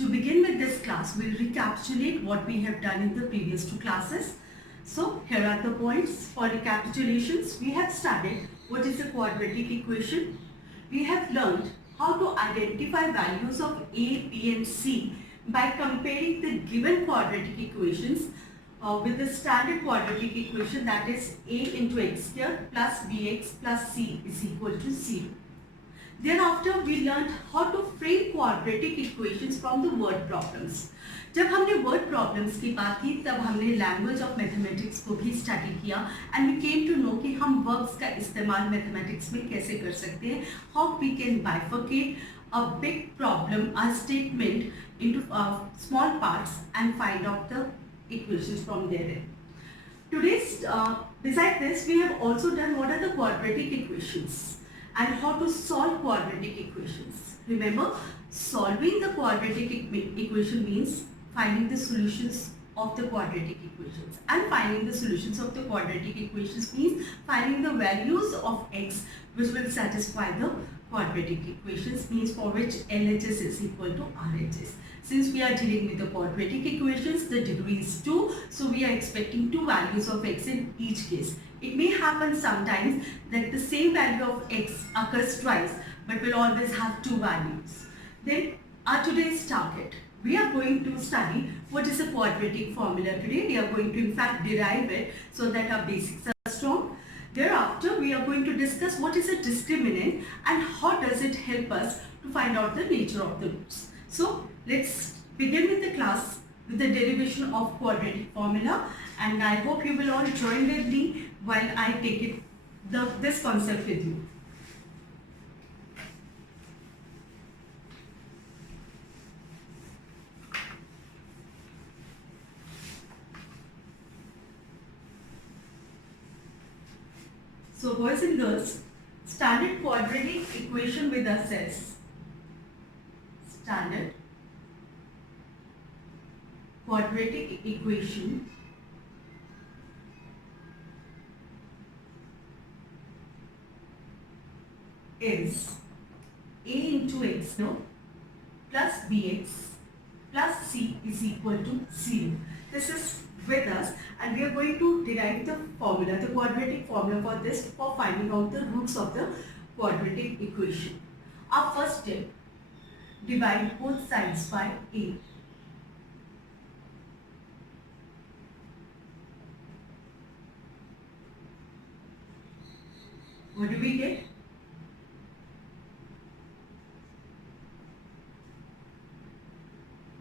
To begin with this class, we'll recapitulate what we have done in the previous two classes. So here are the points for recapitulations. We have studied what is a quadratic equation. We have learned how to identify values of A, B and C by comparing the given quadratic equations with the standard quadratic equation, that is A into x square plus bx plus c is equal to 0. Thereafter we learned how to frame quadratic equations from the word problems. जब हमने word problems की बात की तब हमने language of mathematics को भी study किया and we came to know कि हम verbs का इस्तेमाल mathematics में कैसे कर सकते हैं, how we can bifurcate a big problem, a statement into small parts and find out the equations from therein. Today's, besides this, we have also done what are the quadratic equations and how to solve quadratic equations. Remember, solving the quadratic equation means finding the solutions of the quadratic equations, and finding the solutions of the quadratic equations means finding the values of x which will satisfy the quadratic equations, means for which LHS is equal to RHS. Since we are dealing with the quadratic equations, the degree is 2, so we are expecting two values of x in each case. It may happen sometimes that the same value of x occurs twice, but will always have two values. Then our today's target, we are going to study what is a quadratic formula today. We are going to in fact derive it so that our basics are strong. Thereafter, we are going to discuss what is a discriminant and how does it help us to find out the nature of the roots. So let's begin with the class with the derivation of quadratic formula, and I hope you will all join with me while I take this concept with you. So boys and girls, standard quadratic equation with us is standard quadratic equation is A into x plus bx plus c is equal to 0. This is with us, and we are going to derive the formula, the quadratic formula for this, for finding out the roots of the quadratic equation. Our first step, divide both sides by A. What do we get?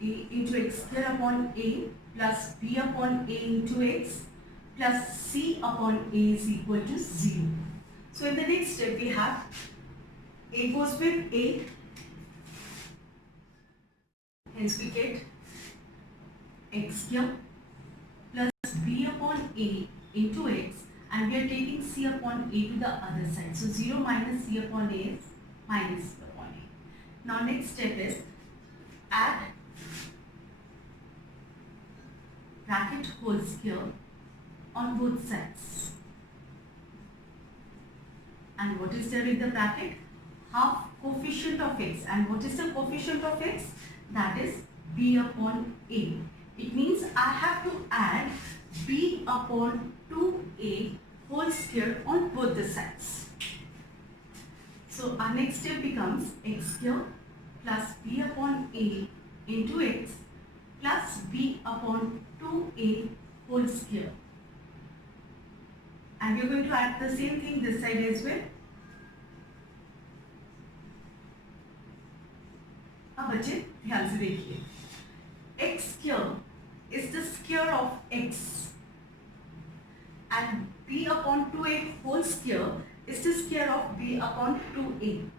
A into x square upon A plus b upon a into x plus c upon a is equal to 0. So in the next step we have a goes with a, hence we get x square plus b upon a into x, and we are taking c upon a to the other side. So 0 minus c upon a is minus c upon a. Now next step is add bracket whole square on both sides. And what is there in the bracket? Half coefficient of x. And what is the coefficient of x? That is b upon a. It means I have to add b upon 2a whole square on both the sides. So our next step becomes x square plus b upon a into x plus b upon 2a whole square, and we are going to add the same thing this side as well. अब बच्चे ध्यान से देखिए, x square is the square of x and b upon 2a whole square is the square of b upon 2a.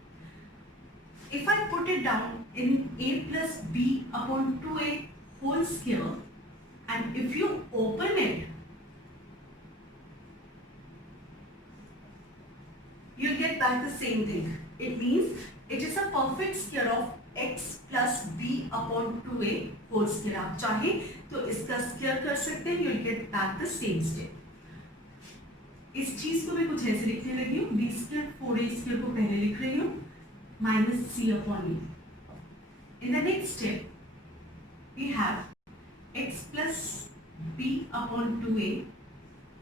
If I put it down in a plus b upon 2a whole square, and if you open it, you'll get back the same thing. It means it is a perfect square of x plus b upon 2a whole square. आप चाहे तो इसका square कर सकते हैं, you'll get back the same step. इस चीज को मैं कुछ ऐसे लिखने लगी हूँ, b स्क्वायर 4a स्क्वायर को पहले लिख रही हूँ, minus c upon e. In the next step, we have x plus b upon 2a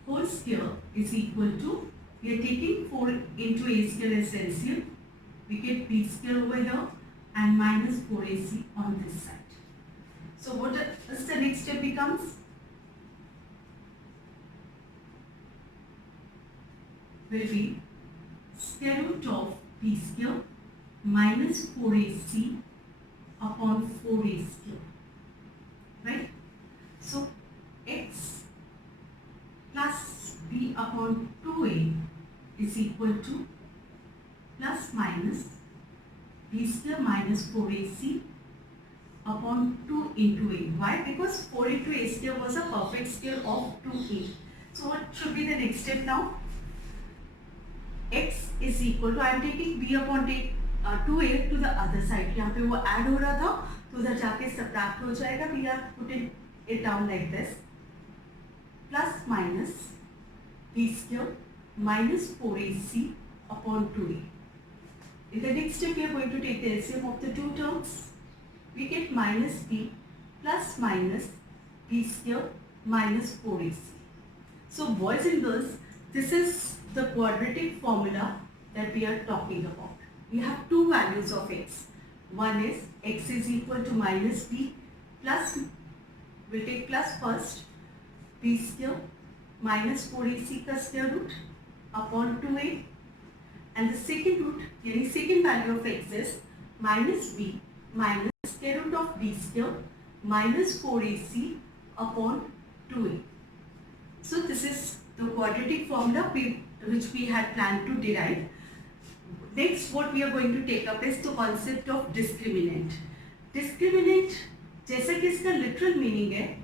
whole square is equal to, we are taking 4 into a square as LCM, we get b square over here and minus 4ac on this side. So what is the next step becomes? Will be square root of b square minus 4ac upon 4a square, right? So x plus b upon 2a is equal to plus minus b square minus 4ac upon 2 into a. Why? Because 4 into a square was a perfect square of 2a. So what should be the next step now? X is equal to, I am taking b upon 2a to the other side. यहाँ पे वो add हो रहा था तो उधर जाके subtract हो जाएगा. We are putting it down like this. Plus minus b square minus 4ac upon 2a. In the next step, we are going to take the LCM of the two terms. We get minus b plus minus b square minus 4ac. So boys and girls, this is the quadratic formula that we are talking about. We have two values of x. One is x is equal to minus b plus, we'll take plus first, b square minus 4ac का square root upon 2a, and the second root, यानी second value of x is minus b minus square root of b square minus 4ac upon 2a. So this is the quadratic formula which we had planned to derive. Next, what we are going to take up is the concept of discriminant. Discriminant, जैसा कि इसका literal meaning है,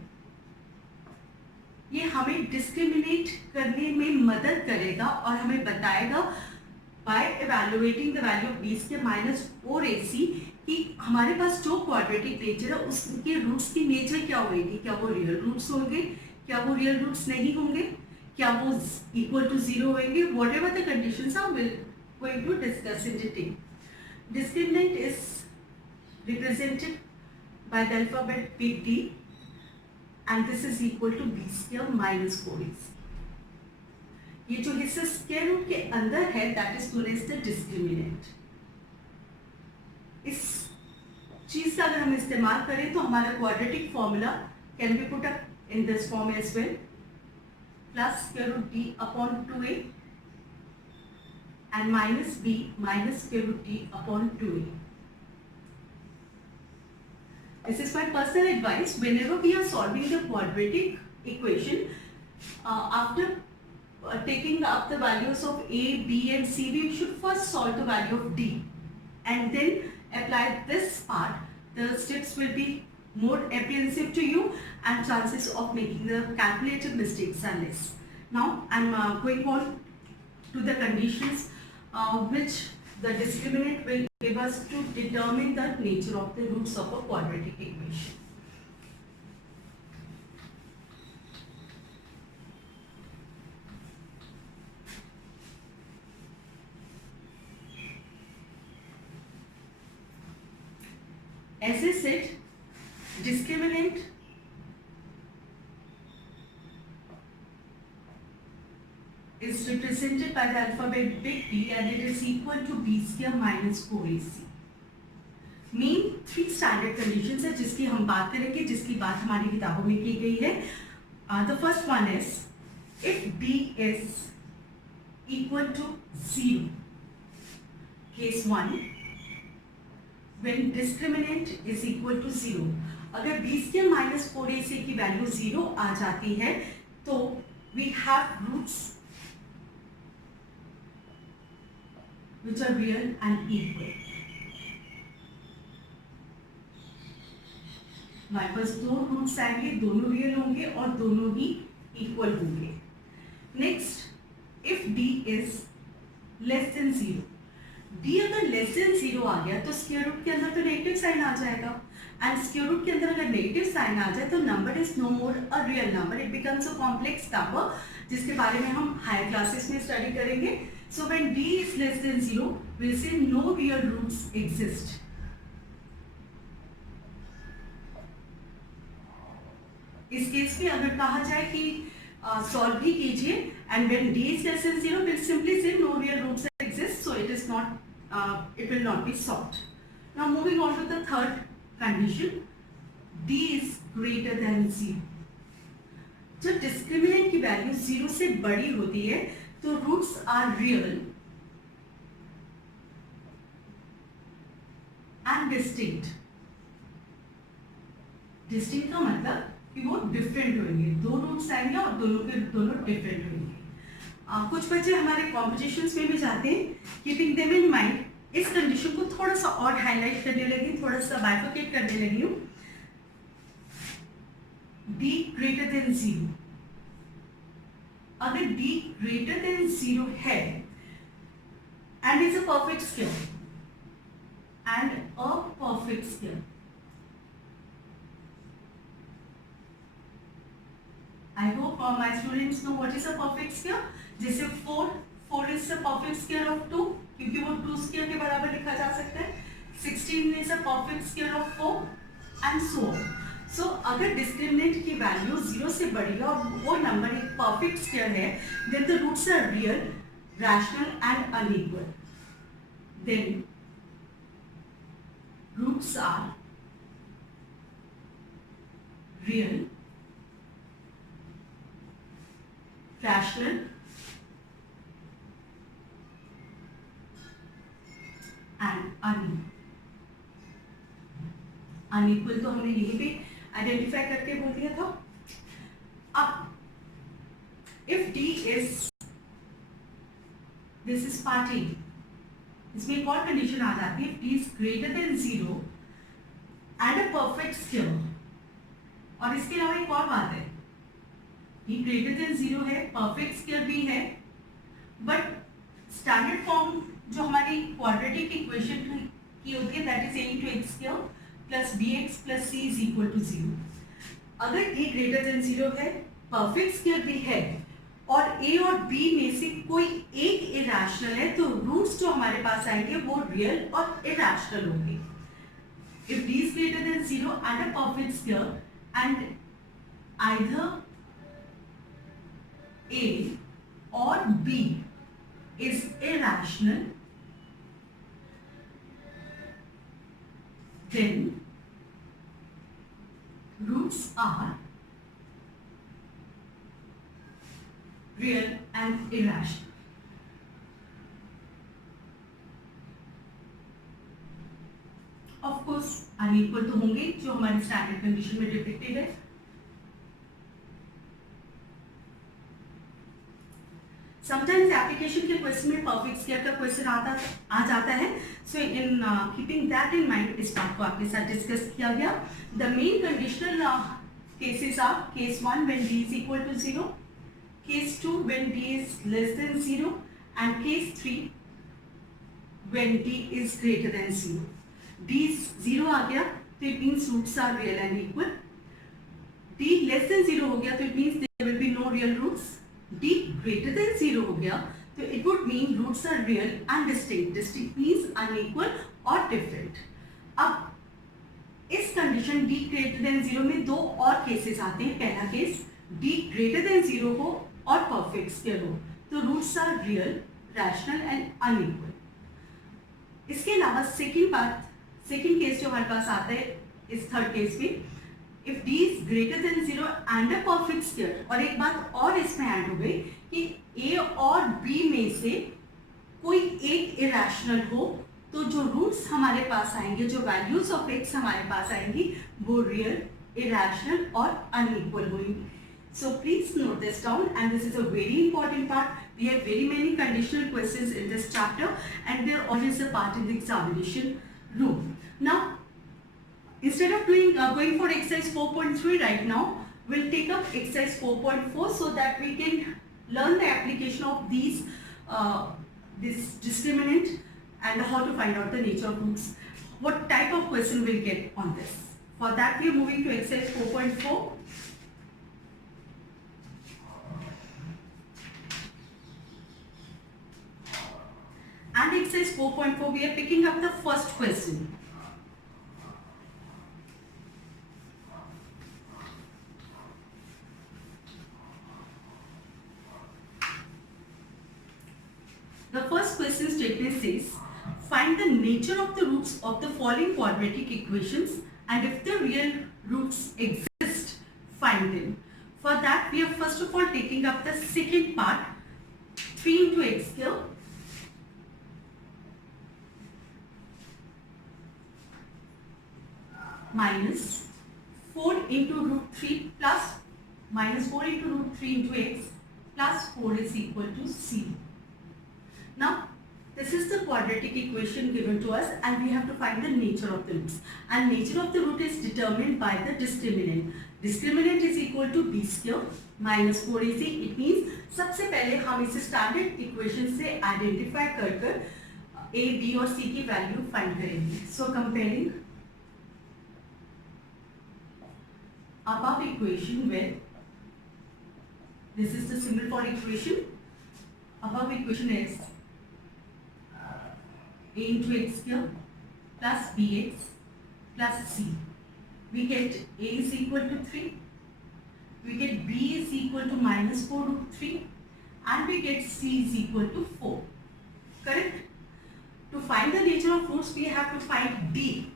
ये हमें discriminate करने में मदद करेगा और हमें बताएगा by evaluating the value of b square minus 4ac कि हमारे पास जो क्वाड्रेटिक नेचर है उसके रूट्स की नेचर क्या होगी, क्या वो रियल रूट्स होंगे, क्या वो रियल रूट्स नहीं होंगे, क्या वो इक्वल टू 0 होंगे, whatever the conditions are will going to discuss in detail. Discriminant is represented by the alphabet big D and this is equal to b square minus 4ac. ये जो हिस्सा square root के अंदर है that is known as the discriminant. इस चीज का अगर हम इस्तेमाल करें तो हमारा quadratic formula can be put up in this form as well. Plus square root d upon 2a and minus b minus square root d upon 2a. This is my personal advice. Whenever we are solving the quadratic equation, after taking up the values of a, b and c, we should first solve the value of d and then apply this part. The steps will be more apprehensive to you and chances of making the calculated mistakes are less. Now I am going on to the conditions which the discriminant will give us to determine the nature of the roots of a quadratic equation. As I said, discriminant is represented by the alphabet big D and it is equal to b square minus 4ac. Main 3 standard conditions है जिसकी हम बात करेंगे, जिसकी बात हमारी किताबों में की गई है. The first one is if d is equal to 0. Case 1, when discriminant is equal to 0. अगर b square minus 4ac की वैल्यू 0 आ जाती है तो we have roots which are real and equal. हमारे पास दो रूट्स आएंगे, दोनों रियल होंगे और दोनों ही इक्वल होंगे. Next, if d is less than 0. d अगर लेस देन 0 आ गया तो स्क्वायर रूट के अंदर तो नेगेटिव साइन आ जाएगा एंड स्क्वायर रूट के अंदर अगर नेगेटिव साइन आ जाए तो number is no more a real number, it becomes a complex number जिसके बारे में हम हायर क्लासेस में स्टडी करेंगे. So when d is less than 0 we will say no real roots exist. इस केस में अगर कहा जाए कि सॉल्व भी कीजिए and when d is less than 0 we'll simply say no real roots exist, so it is not it will not be solved. Now moving on to the third condition, d is greater than 0. जब discriminant की value 0 से बड़ी होती है तो roots are real and distinct. Distinct का मतलब कि वो डिफरेंट होंगे, दो रूट्स आएंगे और दोनों के दोनों डिफरेंट होंगे. कुछ बच्चे हमारे कॉम्पिटिशन्स में भी जाते हैं. कीपिंग देम इन माइंड, इस कंडीशन को थोड़ा सा और हाईलाइट करने लगी, थोड़ा सा बाइफरकेट करने लगी हूँ. d greater than 0, अगर d greater than 0 है and is a perfect square and a perfect square, I hope my students know what is a perfect square. जैसे 4 is a perfect square of 2 क्योंकि वो 2 square के बराबर लिखा जा सकता है. 16 is a perfect square of 4 and so on. So अगर डिस्क्रिमिनेंट की वैल्यू 0 से बड़ी है और वो नंबर एक परफेक्ट स्क्वायर है, then the roots are real, rational and unequal. Then roots are real, rational and unequal. Unequal तो हमने यहीं पे आइडेंटिफाई करके बोल दिया था. अब if d is, this is part A, इसमें एक और कंडीशन आ जाती है. d is greater than 0 and a perfect square. और इसके अलावा एक और बात है, d ग्रेटर देन 0 है, परफेक्ट स्क्वायर भी है, बट स्टैंडर्ड फॉर्म जो हमारी क्वाड्रेटिक इक्वेशन की होती है that is a into x square plus bx plus c is equal to 0. अगर d ग्रेटर देन 0 है, परफेक्ट स्क्वायर भी है और a और b में से कोई एक इरेशनल है, तो रूट्स जो हमारे पास आएंगे वो रियल और इरेशनल होंगे. If d is greater than 0 and a perfect square and either a or b is irrational, then roots are real and irrational. Of course unequal तो होंगे जो हमारी स्टैंडर्ड कंडीशन में डिपिक्टेड है. समटाइम्स एप्लीकेशन के question में perfect square का question आ जाता है. So in keeping that in mind इस बात को आपके साथ डिस्कस किया गया. The main conditional cases are case 1 when d is equal to 0, case 2 when d is less than 0 and case 3 when d is greater than 0. d 0 आ गया तो it means roots are real and equal. d less than 0 हो गया तो it means there will be no real roots. d greater than 0 हो गया तो it would mean roots are real and distinct. Distinct means unequal or different. अब इस condition d greater than 0 में दो और केसेस आते हैं. पहला केस d greater than 0 हो और परफेक्ट स्क्वायर हो तो roots are real, rational and unequal. इसके अलावा सेकेंड केस जो हमारे पास आता है इस थर्ड केस में, if d is greater than 0 and a perfect square. और एक बात और इसमें ऐड हो गई कि a और b में से कोई एक इरेशनल हो तो जो रूट्स हमारे पास आएंगे, जो वैल्यूज ऑफ x हमारे पास आएंगी वो रियल, इरेशनल और अनइक्वल होंगी. So please note this down, and this is a very important part. We have very many conditional questions in this chapter and they're always a part in the examination room. Now instead of going for exercise 4.3 right now, we'll take up exercise 4.4 so that we can learn the application of this discriminant and how to find out the nature of roots. What type of question we'll get on this? For that we are moving to exercise 4.4. And exercise 4.4 we are picking up the first question. The first question statement says, find the nature of the roots of the following quadratic equations, and if the real roots exist, find them. For that, we are first of all taking up the second part, 3 into x cube minus 4 into root 3 plus minus 4 into root 3 into x plus 4 is equal to c. Now, this is the quadratic equation given to us and we have to find the nature of the roots. And nature of the root is determined by the discriminant. Discriminant is equal to b square minus 4ac. It means सबसे पहले हम इसे standard equation से identify कर a, b और c की value find करेंगे. So comparing above equation with this is the symbol for equation. Above equation is a into x cube plus bx plus c. We get a is equal to 3. We get b is equal to minus 4 root 3 and we get c is equal to 4. Correct? To find the nature of roots, we have to find d.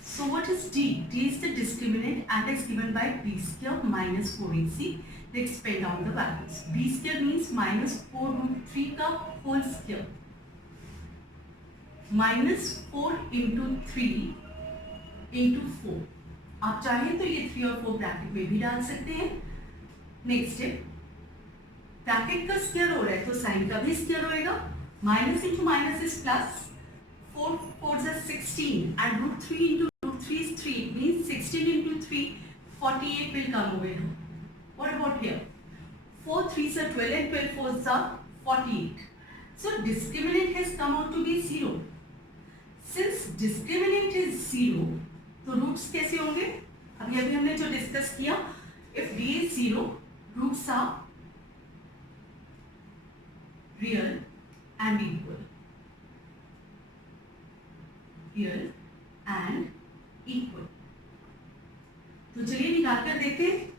So what is d? D is the discriminant and is given by b square minus 4ac. Let's pen down the values. B square means minus 4 root 3 का whole square. Minus 4 into 3 into 4. आप चाहें तो ये 3 और 4 bracket में भी डाल सकते हैं. नेक्स्ट स्टेप, ब्रैकेट का स्क्वायर हो रहा है तो साइन का भी स्क्वायर होएगा. Minus into minus is plus. 4 4 is 16 and root 3 into root 3 is 3. It means 16 into 3, 48 will come over here. What about here? 4 3s are 12 and 12 4s are 48. So discriminant has come out to be 0. Since discriminant is 0, तो roots कैसे होंगे? अभी हमने जो discuss किया, if d is 0, roots are real and equal. Real and equal. तो चलिए निकाल कर देखते हैं.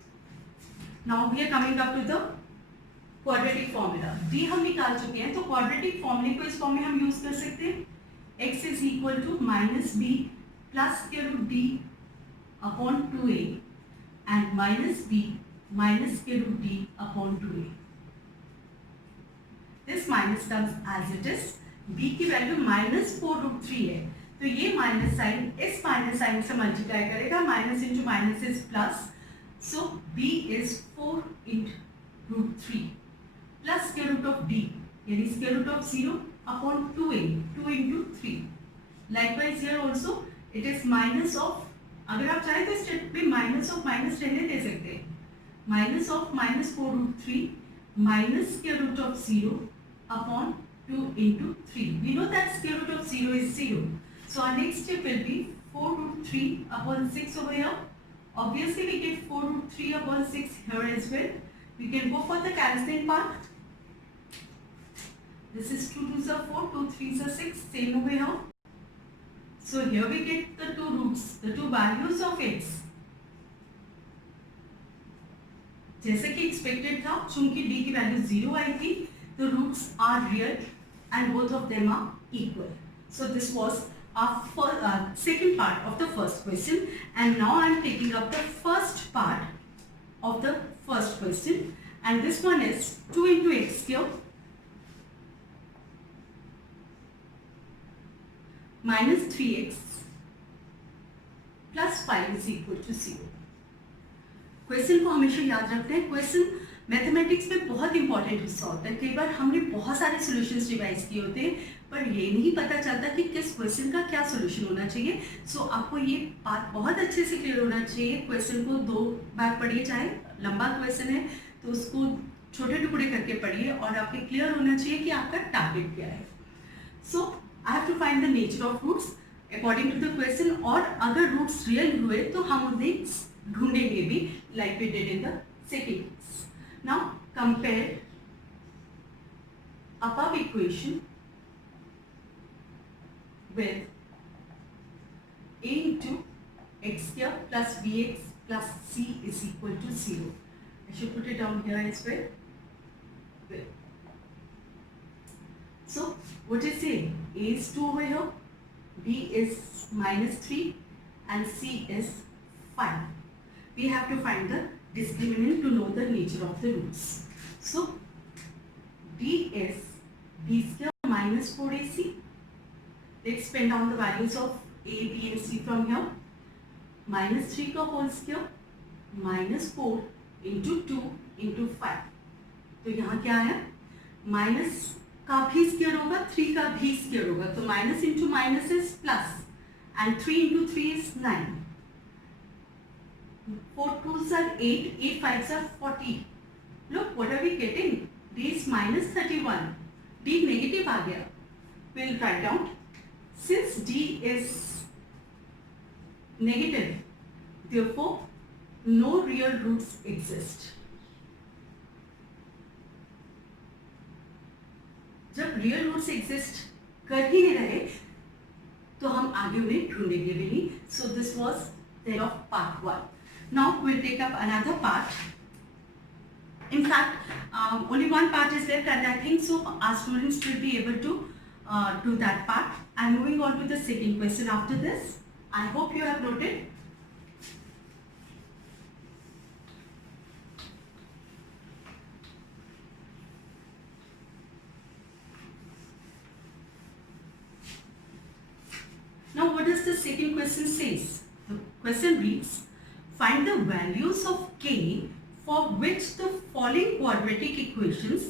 Now we are coming up to the quadratic formula. d हम निकाल चुके हैं तो quadratic formula को इस फॉर्म में हम यूज कर सकते हैं. x is equal to minus b plus square root d upon 2a and minus b minus square root d upon 2a. This minus comes as it is. b की value minus 4 root 3 है तो ये minus sign इस minus sign से multiply करेगा. Minus into minus is plus. So b is 4 into root 3 plus square root of d यानी square root of 0 upon 2a 2 into 3. Likewise here also it is minus of, अगर आप चाहें तो इस step में minus of minus रहने दे सकते हैं. Minus of minus 4 root 3 minus square root of 0 upon 2 into 3. We know that square root of 0 is 0. So our next step will be 4 root 3 upon 6 over here. Obviously we get 4 root 3 upon 6 here as well. We can go for the cancellation part. This is 2 2s are 4, 2 3s are 6, same over here. So here we get the two roots, the two values of x. जैसे कि expected था, चूंकि d की value 0 आई थी, the roots are real and both of them are equal. So this was our second part of the first question, and now I am taking up the first part of the first question, and this one is 2 into x cube minus 3x plus 5 is equal to 0. Question को हमेशा याद रखते हैं. Question mathematics में बहुत important हिस्सा होता है. कई बार हमने बहुत सारे सॉल्यूशंस डिवाइस किए होते हैं पर ये नहीं पता चलता कि किस क्वेश्चन का क्या सॉल्यूशन होना चाहिए. सो आपको ये बात बहुत अच्छे से क्लियर होना चाहिए. क्वेश्चन को 2 बार पढ़िए, चाहे लंबा क्वेश्चन है तो उसको छोटे टुकड़े करके पढ़िए और आपके क्लियर होना चाहिए कि आपका टारगेट क्या है. So I have to find the nature of roots according to the question, और अगर रूट्स रियल हुए तो हम उन्हें ढूंढेंगे भी, like we did in the second case. Now compare above equation with a into x square plus bx plus c is equal to 0. I should put it down here as well. So what is A? A is 2 over here, B is minus 3 and C is 5. We have to find the discriminant to know the nature of the roots. So D is B square minus 4AC. Let's pen down the values of A, B and C from here. Minus 3 का whole square minus 4 into 2 into 5. तो यहाँ क्या है? Minus का भी square होगा, 3 का भी स्क्वायर होगा, तो minus into minus is plus and 3 into 3 is 9. 4 2s are 8, 8 5s are 40. Look, what are we getting? D is minus 31. D negative आ गया. We'll write down. Since D is negative, therefore no real roots exist. जब real roots exist कर ही नहीं रहे तो हम आगे उन्हें ढूंढेंगे भी नहीं. So this was the end of part 1. Now we will take up another part. In fact, only one part is left and I think so our students will be able to do that part. I am moving on to the second question after this. I hope you have noted. Now what does the second question says? The question reads, find the values of k for which the following quadratic equations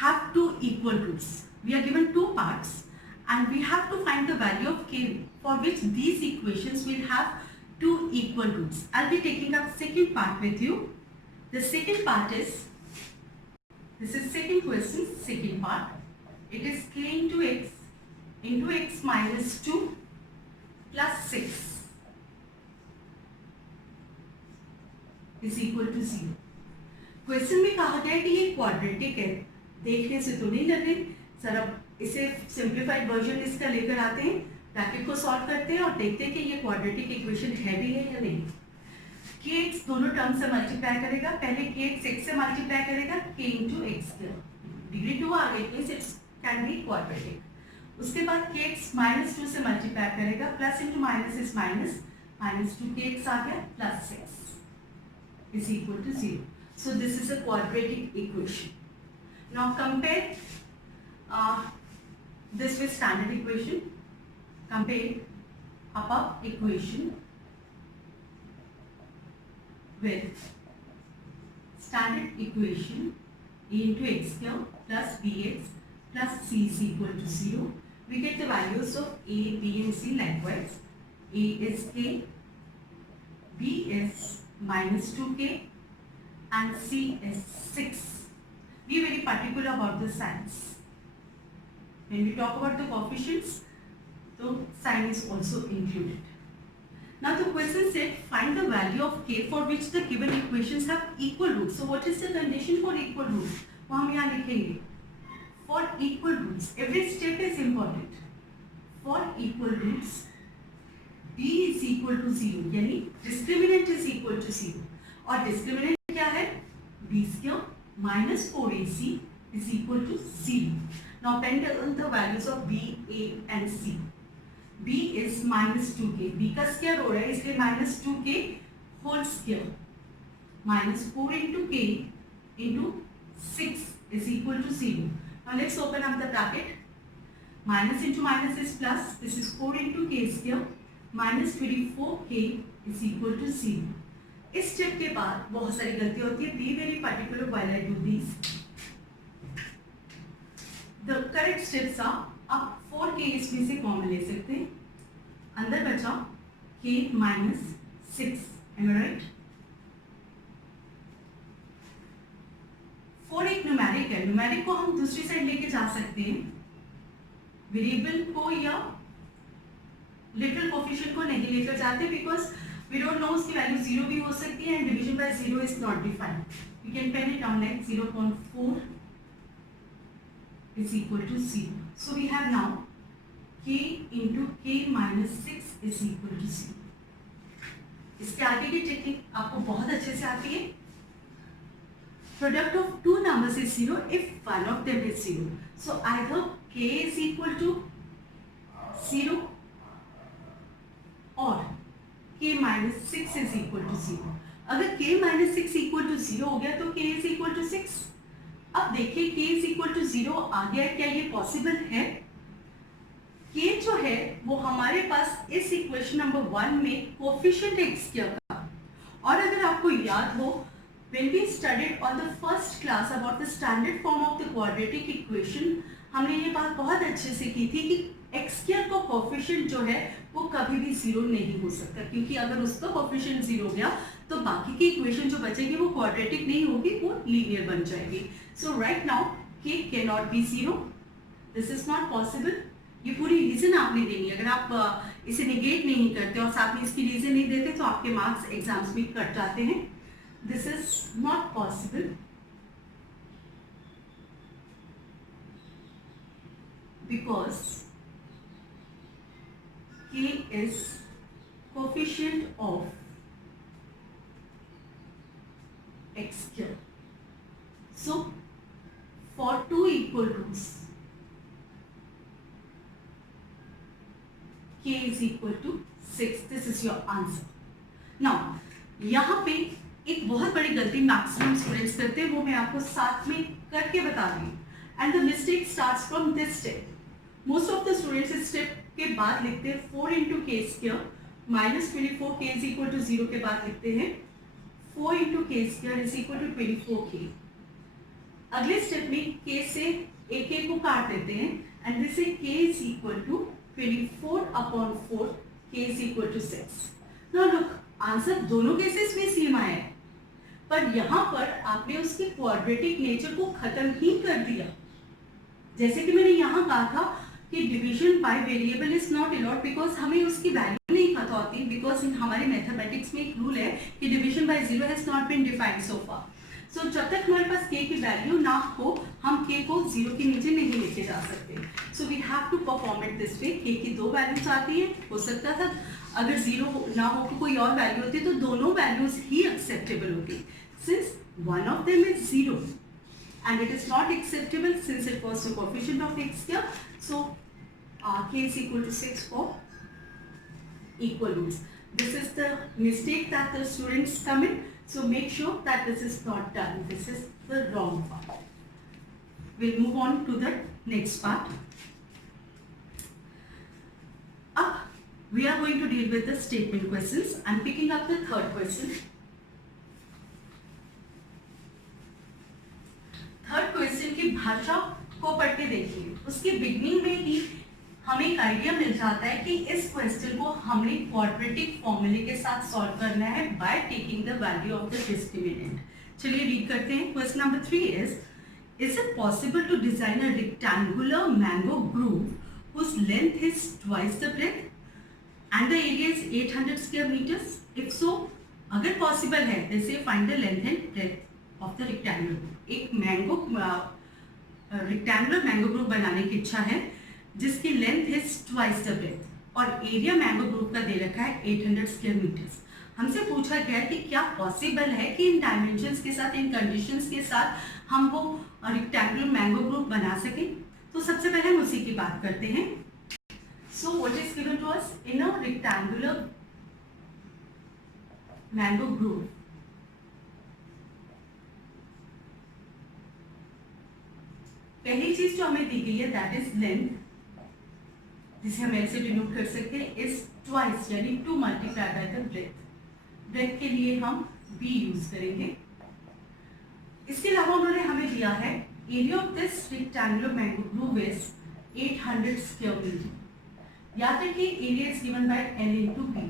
have two equal roots. We are given two parts and we have to find the value of k for which these equations will have two equal roots. I'll be taking up second part with you. The second part is, this is second question, second part. It is k into x minus 2 plus 6 is equal to 0. Question में कहा गया है कि ये quadratic है. देखने से तो नहीं लगे सर. अब इसे सिंप्लीफाइड वर्जन इसका लेकर आते हैं, ब्रैकेट को सॉल्व करते हैं और देखते हैं कि ये क्वाड्रेटिक इक्वेशन है भी है या नहीं. के एक्स दोनों टर्म से मल्टीप्लाई करेगा. पहले के एक्स एक्स से मल्टीप्लाई करेगा, k into x square. Degree 2 आ गई, means it's can be quadratic. उसके बाद के एक्स माइनस 2 से मल्टीप्लाई करेगा, plus into minus is minus, minus 2 k x आ गया plus 6 is equal to 0. So this is a quadratic equation. Now compare this with standard equation. Compare upper equation with standard equation a into x square plus bx plus c is equal to 0. We get the values of a, b and c likewise. A is k, b is minus 2k and c is 6. Be very particular about the signs. When we talk about the coefficients, the sign is also included. Now the question said find the value of k for which the given equations have equal roots. So what is the condition for equal roots? वो हम यहाँ लिखेंगे. For equal roots, every step is important. For equal roots, b is equal to 0, यानी discriminant is equal to 0. और discriminant क्या है? b square minus 4ac is equal to 0. Now pen down the values of b, a and c. b is minus 2k. b का square हो रहा है इसलिए minus 2k whole square minus 4 into k into 6 is equal to 0. Now let's open up the bracket. Minus into minus is plus. This is 4 into k square minus 24k is equal to 0. इस step के बाद बहुत सारी गलती होती है. Be very particular while I do these. The correct steps are, आप 4k इसमें से कॉमन ले सकते हैं. अंदर बचा k minus 6. Am I right? 4 एक न्यूमेरिक है. न्यूमेरिक को हम दूसरी साइड लेके जा सकते हैं. वेरिएबल को या लिटरल कोफिशिएंट को नहीं लेकर जाते बिकॉज वी डोंट नो उसकी वैल्यू 0 भी हो सकती है and division by 0 is not defined. You can pen it down like 0.4 is equal to 0. So we have now k into k minus 6 is equal to 0. इसके आगे की technique आपको बहुत अच्छे से आती है. Product of two numbers is 0 if one of them is 0. So either k is equal to 0 or k minus 6 is equal to 0. अगर k minus 6 equal to 0 हो गया तो k is equal to 6. अब देखिए k is equal to 0 आ गया, क्या ये पॉसिबल है? k जो है वो हमारे पास इस इक्वेशन नंबर 1 में कोफिशिएंट x क्या था, और अगर आपको याद हो when we studied on the first class about the standard form of the quadratic equation, हमने ये बात बहुत अच्छे से की थी कि x स्क्वायर का कोफिशिएंट जो है वो कभी भी 0 नहीं हो सकता, क्योंकि अगर उसका कोफिशिएंट 0 गया तो बाकी की इक्वेशन जो बचेगी वो क्वाड्रेटिक नहीं होगी, वो लीनियर बन जाएगी. So right now k cannot be 0, this is not possible. ये पूरी रीजन आपने देनी है. अगर आप इसे निगेट नहीं करते और साथ में इसकी रीजन नहीं देते तो आपके मार्क्स एग्जाम्स में कट जाते हैं. This is not possible because k is coefficient of x square. So for two equal roots, k is equal to 6. This is your answer. Now यहाँ पे एक बहुत बड़ी गलती मैक्सिमम स्टूडेंट्स करते हैं, वो मैं आपको साथ में करके बता रही हूँ. And the mistake starts from this step. Most of the students इस स्टेप के बाद लिखते हैं 4 इंटू के स्क्वायर माइनस 24 के इज इक्वल टू 0 के बाद लिखते हैं 4 इंटू के स्क्वायर इज इक्वल टू 24 के. अगले स्टेप में के से एक को काट देते हैं and this is k is equal to 24 upon 4 k is equal to 6. Now look, answer दोनों केसेस में सेम आया है, पर यहाँ पर आपने उसके क्वाड्रेटिक नेचर को खत्म ही कर दिया. जैसे कि मैंने यहाँ कहा था कि division by variable is not allowed because हमें उसकी वैल्यू नहीं पता होती, बिकॉज हमारे मैथमेटिक्स में एक रूल है कि division by 0 has not been defined so far. So जब तक हमारे पास k की वैल्यू ना हो हम k को 0 के नीचे नहीं लेके जा सकते. So we have to perform it this way. k की दो वैल्यूज आती है, हो सकता था अगर 0 ना हो तो कोई और वैल्यू होती तो दोनों वैल्यूज ही एक्सेप्टेबल होती. Since one of them is 0 and it is not acceptable since it was the coefficient of x square, so k is equal to 6 for equal roots. This is the mistake that the students commit, so make sure that this is not done. This is the wrong part. We'll move on to the next part. Up we are going to deal with the statement questions. I'm picking up the third question. Third question की भाषा को पढ़ के देखिए. उसके beginning में ही हमें एक आइडिया मिल जाता है कि इस क्वेश्चन को हमने क्वाड्रेटिक फॉर्मूले के साथ सॉल्व करना है by taking the value of the discriminant. चलिए रीड करते हैं. Question number 3 is it possible to design a rectangular mango grove whose length is twice the breadth and the area is 800 square metres? If so, अगर possible है जैसे find the length and breadth of the rectangular. एक rectangular mango group बनाने की इच्छा है जिसकी length is twice the breadth और एरिया मैंगो ग्रुप का दे रखा है 800 स्क्वायर मीटर्स. हमसे पूछा गया है कि क्या पॉसिबल है कि इन डायमेंशंस के साथ, इन कंडीशंस के साथ हम वो रेक्टेंगुलर मैंगो ग्रुप बना सकें. तो सबसे पहले हम उसी की बात करते हैं. So what is given to us in a rectangular mango group. पहली चीज जो हमें दी गई है दैट इज लेंथ, जिसे हम ऐसे डिनोट कर सकते हैं इज ट्वाइस, यानी 2 multiply by the breadth. Breadth के लिए हम b यूज करेंगे. इसके अलावा उन्होंने हमें दिया है area of this rectangular mango group is 800 square metre. याद रखिए area is given by l into b.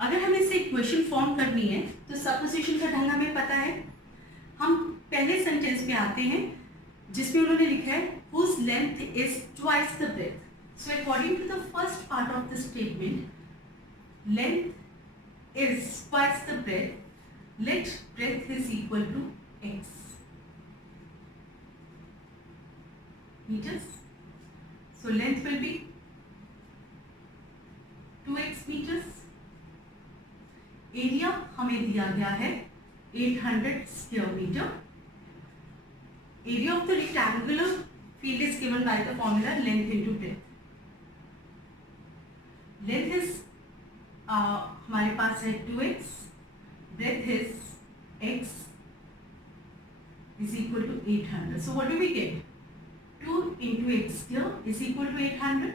अगर हमें इसे इक्वेशन फॉर्म करनी है तो सपोजिशन का ढंग हमें पता है. हम पहले सेंटेंस पे आते हैं जिसमें उन्होंने लिखा है whose length is twice the breadth. So according to the first part of the statement, length is twice the breadth. Let breadth is equal to x meters. So length will be 2x meters. Area हमें दिया गया है 800 square meter. Area of the rectangular field is given by the formula length into breadth. Length is हमारे पास है 2x, breadth is x is equal to 800. So what do we get? 2 into x square is equal to 800.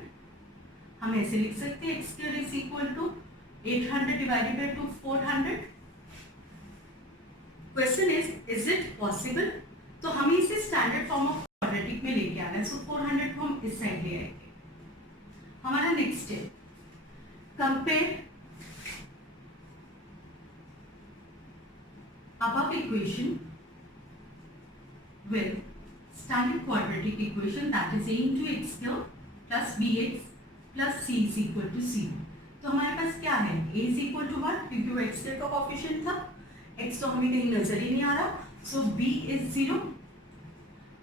हम ऐसे लिख सकते हैं x square is equal to 800 divided by 2 400. Question is it possible? तो हमें इसे स्टैंडर्ड फॉर्म ऑफ क्वाड्रेटिक में लेके आना है. सो 400 को हम इस साइड ले आएंगे. हमारा next step, compare above equation with standard quadratic equation, that is a into x square plus bx plus c is equal to 0. तो हमारे पास क्या है? a is equal to 1 क्योंकि वो x square का कोफिशिएंट था. x तो हमें कहीं नजर ही नहीं आ रहा. So b is 0.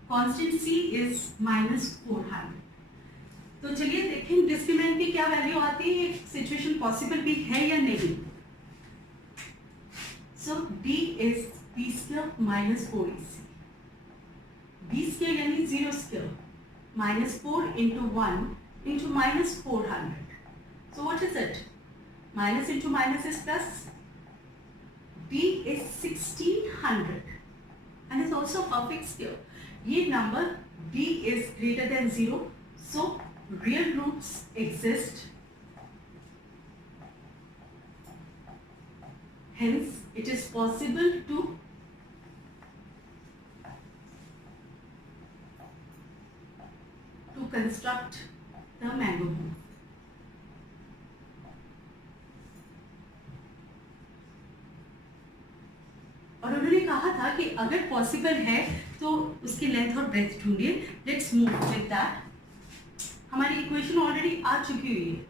Constant c is minus 400. तो चलिए देखें डिस्क्रिमिनेंट की क्या वैल्यू आती है. सिचुएशन पॉसिबल भी है या नहीं. So d is b square minus 4ac. b square यानी 0 square minus 4 into 1 into minus 400. So what is it? Minus into minus is plus. d is 1600 and is also perfect square. ये number d is greater than 0. So real roots exist. Hence, it is possible to construct the mango booth. और उन्होंने कहा था कि अगर possible है तो उसकी लेंथ और ब्रेथ ढूंढिए. Let's move with that. हमारी इक्वेशन ऑलरेडी आ चुकी हुई है.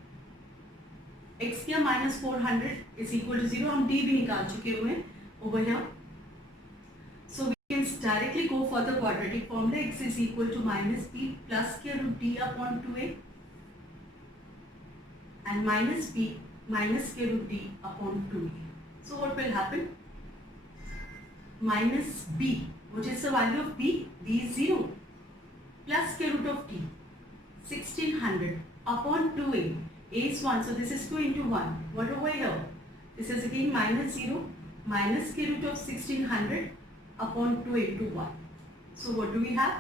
x square minus 400 is equal to 0. हम d भी निकाल चुके हुए हैं over here. So we can directly go for the quadratic formula. x is equal to minus b plus square root d upon 2a and minus b minus square root d upon 2a. So what will happen? Minus b, which is the value of b? b is 0 plus square root of d 1600 upon 2a. a is 1, so this is 2 into 1. What over here? This is again minus 0 minus square root of 1600 upon 2 into 1. So what do we have?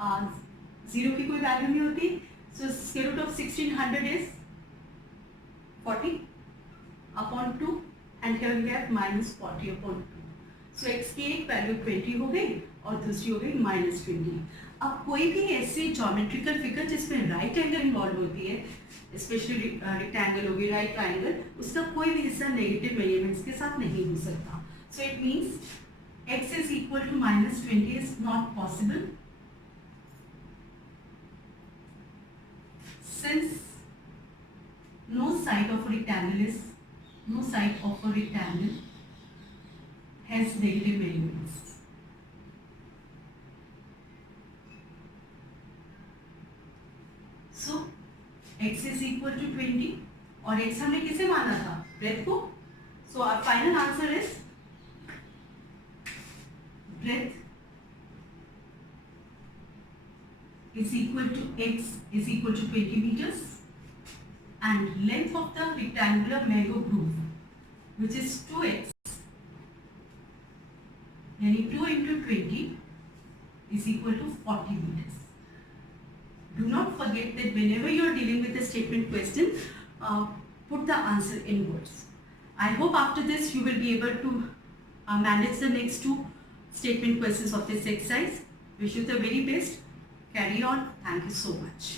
0 की कोई value नहीं होती. So square root of 1600 is 40 upon 2 and here we have minus 40 upon 2. So x की एक value 20 हो गई और दूसरी हो गई माइनस 20. अब कोई भी ऐसी ज्योमेट्रिकल फिगर जिसमें राइट एंगल इन्वॉल्व होती है, स्पेशली रेक्टेंगल होगी, राइट ट्राइंगल, उसका कोई भी हिस्सा नेगेटिव वेरिएबल्स के साथ नहीं हो सकता. So it means x is equal to minus 20 is not possible since no side of a rectangle has negative variables. So x is equal to 20 और x हमने किसे माना था? ब्रेथ को. So our final answer is breadth is equal to x is equal to 20 meters and length of the rectangular mango groove which is 2x यानी 2 into 20 is equal to 40 meters. Do not forget that whenever you are dealing with a statement question, put the answer in words. I hope after this you will be able to manage the next 2 statement questions of this exercise. Wish you the very best. Carry on. Thank you so much.